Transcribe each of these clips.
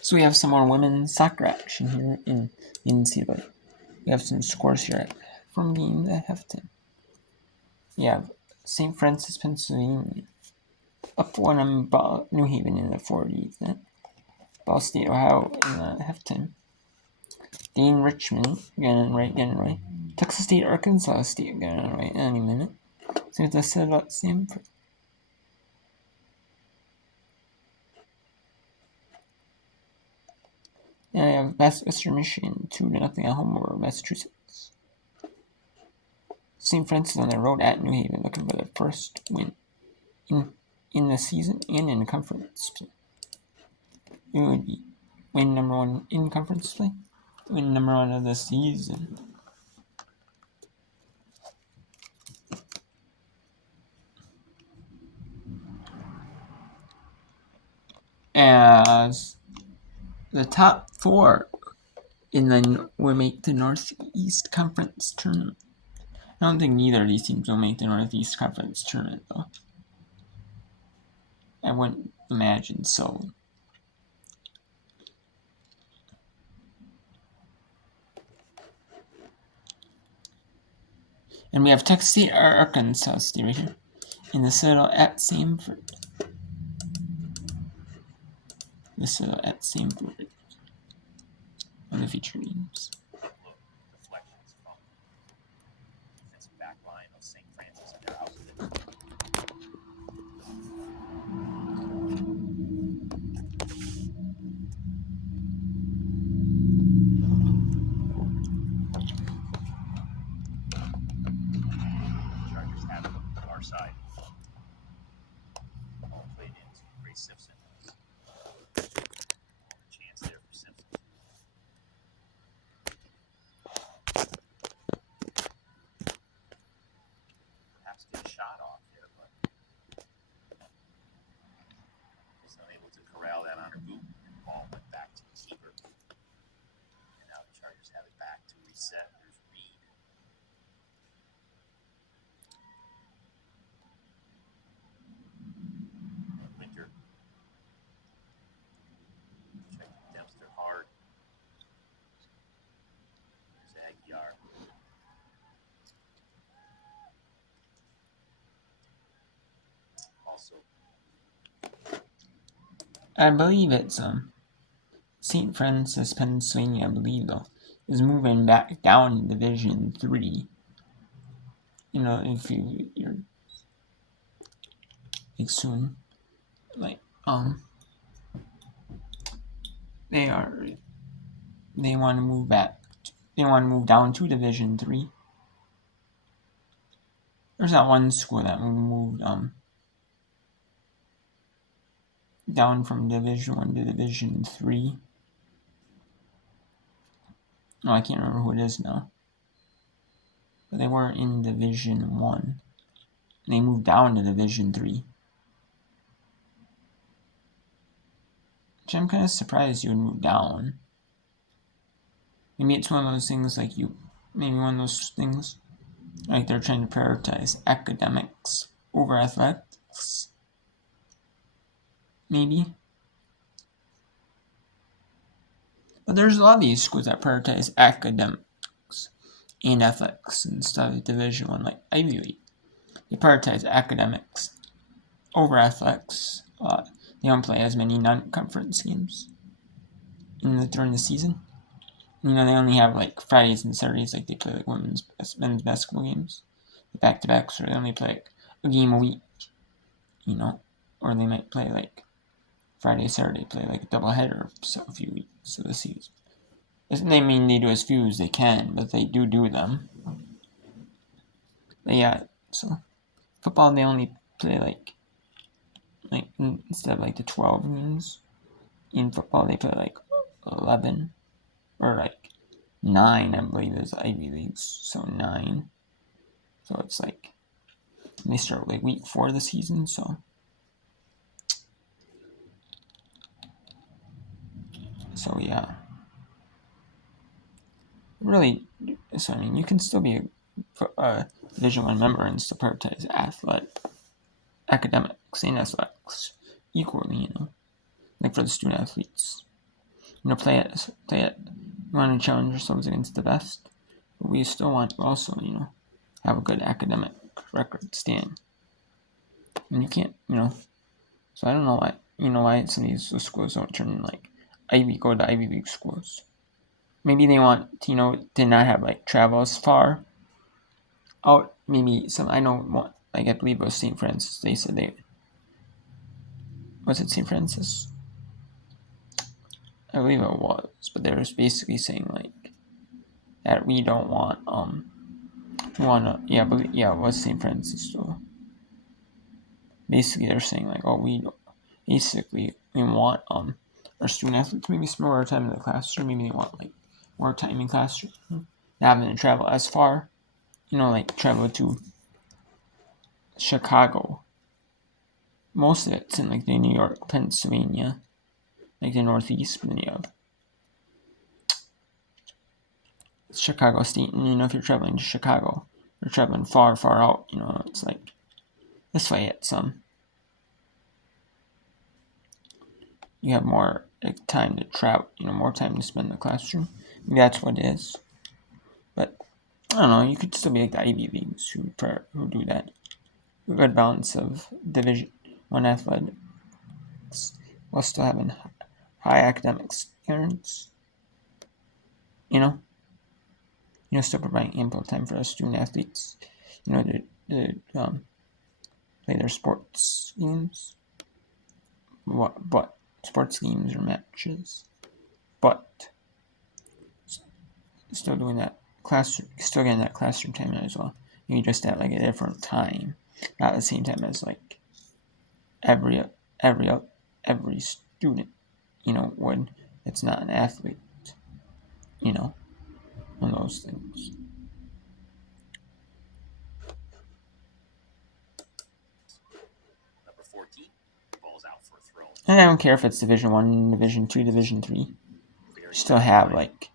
So we have some more women's soccer action here in NCAA. We have some scores here from games at halftime. We have St. Francis, Pennsylvania, up 1 on New Haven in the 40s. Ball State, Ohio in the halftime. Dane Richmond, getting it right. Texas State, Arkansas State, getting it right any minute. See what I said about Stanford. And I have Western Michigan 2-0 at home over Massachusetts. St. Francis on the road at New Haven, looking for their first win in the season and in the conference play. It would be win number 1 in conference play, win number 1 of the season. As the top 4 will make the Northeast Conference tournament. I don't think neither of these teams will make the Northeast Conference tournament, though. I wouldn't imagine so. And we have Texas State, Arkansas State right here in the Citadel at Stanford. The Citadel at Stanford on the feature games. Deflections from the defensive back line of St. Francis, and they're out of it. Chargers have it on the far side. Ball played into Ray Simpson. Chance there for Simpson. Perhaps get a shot off there, but was unable to corral that on her boot, and the ball went back to the keeper. And now the Chargers have it back to reset. There's Reed. Winter. Checking Dempster hard. There's Aguiar. Also, I believe it's St. Francis, Pennsylvania, I believe, though, is moving back down in Division 3. You know, if you're like soon, like they want to move back. They want to move down to Division 3. There's that one school that moved down from Division 1 to Division 3. No, I can't remember who it is now. But they were in Division 1. And they moved down to Division 3. Which I'm kind of surprised you would move down. Maybe it's one of those things like like they're trying to prioritize academics over athletics. Maybe. But there's a lot of these schools that prioritize academics and athletics instead of Division 1, like Ivy League. They prioritize academics over athletics. They don't play as many non-conference games during the season. You know, they only have like Fridays and Saturdays, like they play like men's basketball games, back-to-backs, or they only play like a game a week, you know, or they might play like Friday, Saturday, play like a doubleheader for a few weeks of the season. Doesn't mean they do as few as they can, but they do them. But yeah, so football they only play like instead of like the 12 games in football, they play like 11 or like 9, I believe, is Ivy Leagues. So 9. So it's like they start like week 4 of the season. So yeah, really. So I mean, you can still be a Division 1 member and still prioritize academics and athletics equally, you know. like for the student athletes. Play it. You want to challenge yourselves against the best, but we still want to also, have a good academic record stand. And you can't, So I don't know why some of these schools don't turn like go to Ivy League schools. Maybe they want to not have like travel as far out. Maybe I know one, like I believe it was St. Francis. They said was it St. Francis? I believe it was, but they were basically saying like that we don't want it was St. Francis. So basically they're saying like we want our student athletes maybe spend more time in the classroom. Maybe they want like more time in classroom, not having to travel as far. Like travel to Chicago. Most of it's in like the New York, Pennsylvania, like the Northeast. But then you have Chicago State, and if you're traveling to Chicago, you're traveling far, far out. It's like this way. It's you have more like, time to travel. More time to spend in the classroom. Maybe that's what it is. But I don't know. You could still be like the Ivy Leagues who do that. A good balance of Division One athletics while still having high academic standards. Still providing ample time for us student athletes. To play their sports games. But sports games or matches. But still doing that still getting that classroom time as well. Maybe just at like a different time, not at the same time as like every every student, would. It's not an athlete, one of those things. Number 14, ball's out for a throw. And I don't care if it's Division 1, Division 2, Division 3. You still have like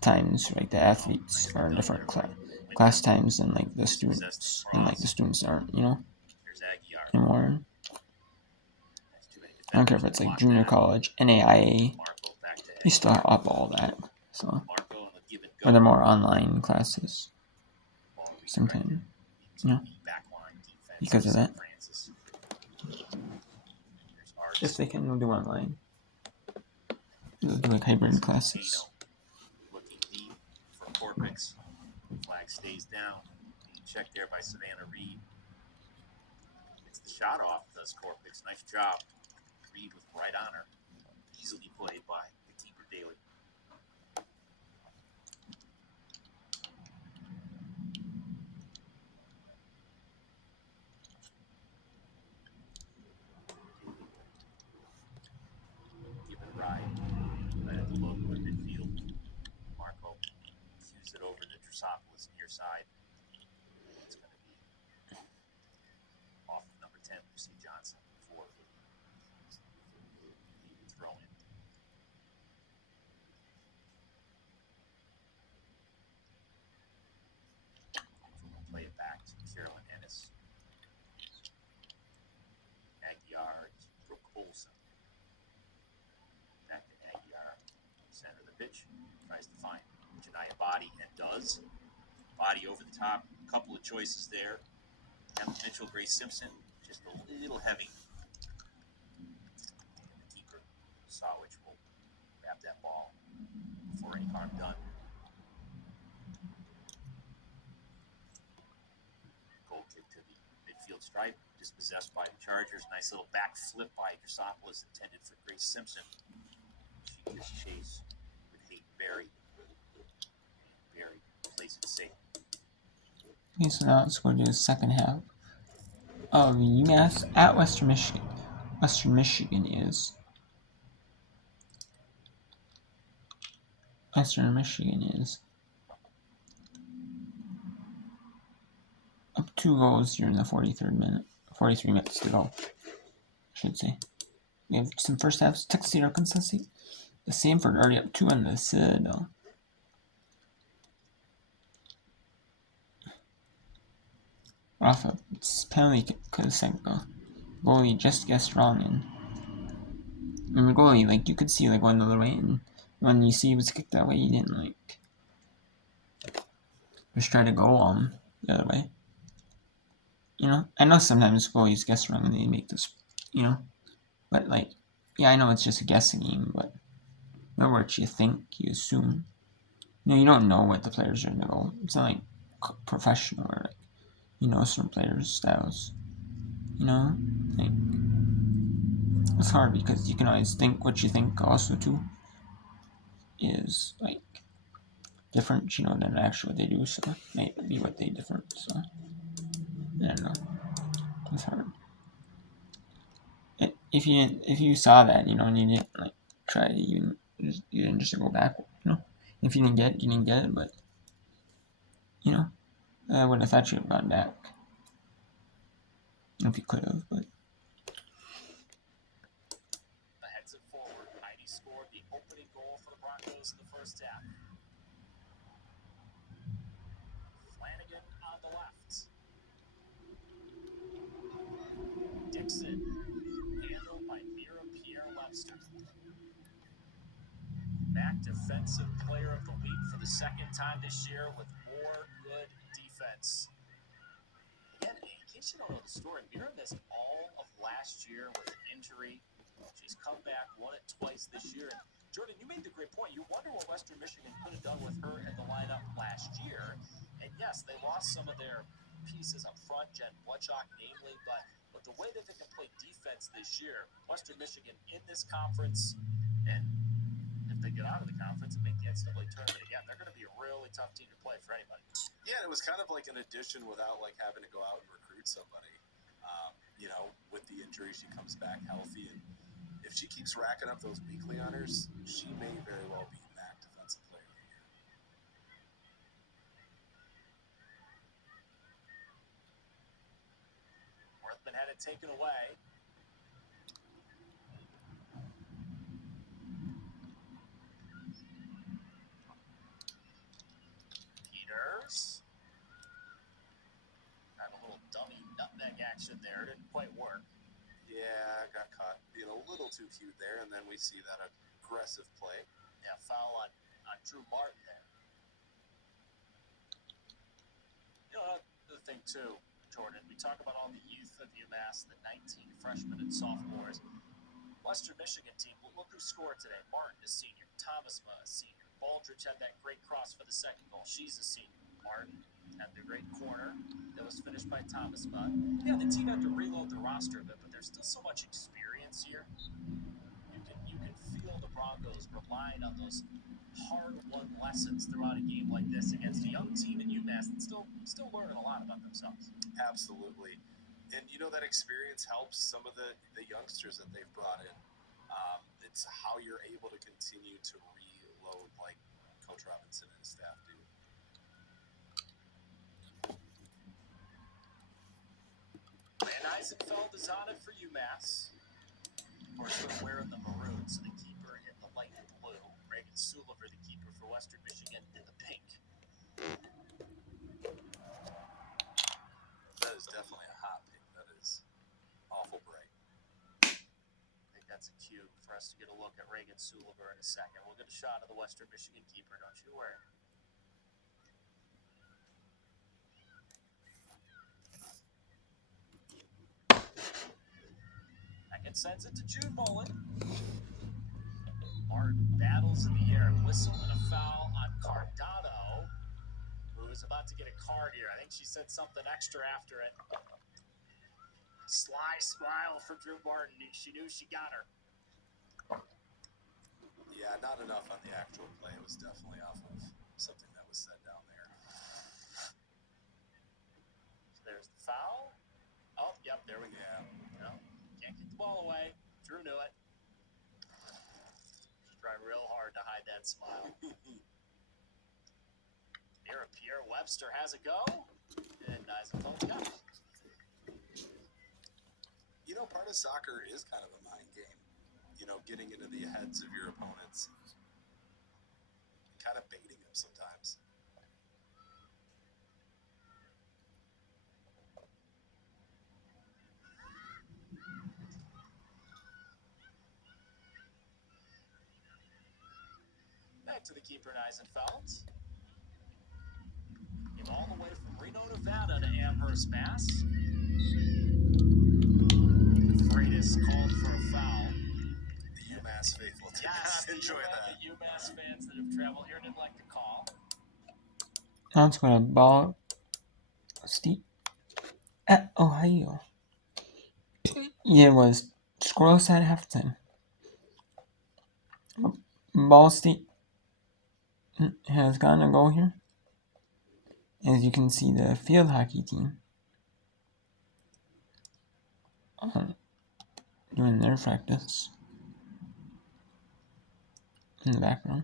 times like the athletes are in different class times than like the students, and like the students aren't, anymore. I don't care if it's like junior college, NAIA. You still have all that. So, or they're more online classes. Sometimes, because of that. If they can do online, they'll do like hybrid classes. Looking deep for Corpix. Flag stays down. Being checked there by Savannah Reed. Gets the shot off, does Corpix. Nice job. Reed with right on her. Easily played by the keeper Daly. Give it a ride. Right at the logo in midfield. Marco cues it over to Drosopoulos near side. It's going to be off of number 10, Lucy Johnson, for the throw in. We'll play it back to Carolyn Ennis. Aguiar is Brooke Olsen. Back to Aguiar. Center of the pitch. Tries to find Janiyah Body and does. Body over the top. A couple of choices there. Emma Mitchell, Grace Simpson, just a little heavy. And the keeper, Sawich, will grab that ball before any harm done. Goal kick to the midfield stripe, dispossessed by the Chargers. Nice little back flip by Drosopoulos, intended for Grace Simpson. She gives chase with Hayden Berry. And Berry plays it safe. Okay, so now let's go to the second half of UMass at Western Michigan. Western Michigan is up 2 goals during the 43rd minute. 43 minutes to go, I should say. We have some first halves. Texas State, Arkansas State. The Samford already up 2 on the Citadel. Off a penalty kick, Kusenko. Goalie just guessed wrong and And the goalie, like, you could see, like, going the other way, and when you see he was kicked that way, he didn't, like, just try to go, the other way. You know? I know sometimes goalies guess wrong and they make this, you know? But, like, yeah, I know it's just a guessing game, but remember what you think, you assume. You know, you don't know what the players are going to go. It's not like professional or, like, you know, some players' styles. You know? Like, it's hard because you can always think what you think also, too, is, like, different, you know, than actually what they do, so it might be what they different, so I don't know. It's hard. If you saw that, you know, and you didn't like try to even you didn't just go back, you know. If you didn't get it, you didn't get it, but you know, I would have thought you would have gone back. If you could have, but The heads it forward. Heidi scored the opening goal for the Broncos in the first half. Flanagan on the left. Dixon, handled by Mira Pierre-Webster. Back defensive player of the week for the second time this year with more good defense. Again, in case you don't know the story, Mira missed all of last year with an injury. She's come back, won it twice this year. And Jordan, you made the great point. You wonder what Western Michigan could have done with her in the lineup last year. And yes, they lost some of their pieces up front, Jen Bletchock namely, but with the way that they can play defense this year, Western Michigan in this conference, and if they get out of the conference and make the NCAA tournament again, they're going to be a really tough team to play for anybody. Yeah, it was kind of like an addition without like having to go out and recruit somebody. You know, with the injury, she comes back healthy, and if she keeps racking up those weekly honors, she may very well be MAC Defensive Player of the Year. Worthman had it taken away. Peters. Had a little dummy nutmeg action there. Didn't quite work. Yeah, got caught being a little too cute there, and then we see that aggressive play. Yeah, foul on Drew Martin there. You know, the thing too, Jordan, we talk about all the youth of UMass, the 19 freshmen and sophomores. Western Michigan team, look who scored today. Martin, a senior. Thomasma, a senior. Baldridge had that great cross for the second goal. She's a senior. Martin had the great corner that was finished by Thomasma. Yeah, the team had to reload the roster a bit, but there's still so much experience here. You can feel the Broncos relying on those hard-won lessons throughout a game like this against a young team in UMass that's still learning a lot about themselves. Absolutely. And you know that experience helps some of the youngsters that they've brought in. It's how you're able to continue to reload like Coach Robinson and his staff do. Van Eisenfeld is on it for UMass. Of course, they're wearing the maroon, so the keeper in the light blue. Reagan Suliver, the keeper for Western Michigan, in the pink. That is definitely a hot pick. That is awful bright. I think that's a cue for us to get a look at Reagan Suliver in a second. We'll get a shot of the Western Michigan keeper, don't you worry. Hackett sends it to June Mullen. Martin battles in the air, whistle and a foul on Cardano, who is about to get a card here. I think she said something extra after it. Sly smile for Drew Martin. She knew she got her. Yeah, not enough on the actual play. It was definitely off of something that was said down there. So there's the foul. Oh, yep, there we go. Yeah. No, can't get the ball away. Drew knew it. She's trying real hard to hide that smile. Mira Pierre-Webster has a go. And Eisenfeld got it. You know, part of soccer is kind of a mind game. You know, getting into the heads of your opponents. Kind of baiting them sometimes. Back to the keeper, Eisenfeld. Came all the way from Reno, Nevada to Amherst, Mass. Freitas called for a foul. The UMass faithful. Yes, Enjoy that. The UMass fans that have traveled here didn't like the call. Now it's going to Ball State at Ohio. Yeah, it was scoreless at halftime. Ball State has gotten a goal here. As you can see, the field hockey team doing their practice in the background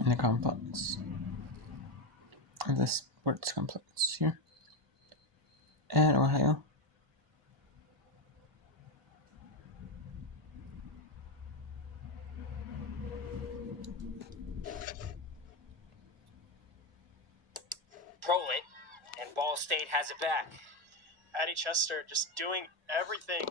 in the complex of the sports complex here at Ohio. Throw it, and Ball State has it back. Patty Chester just doing everything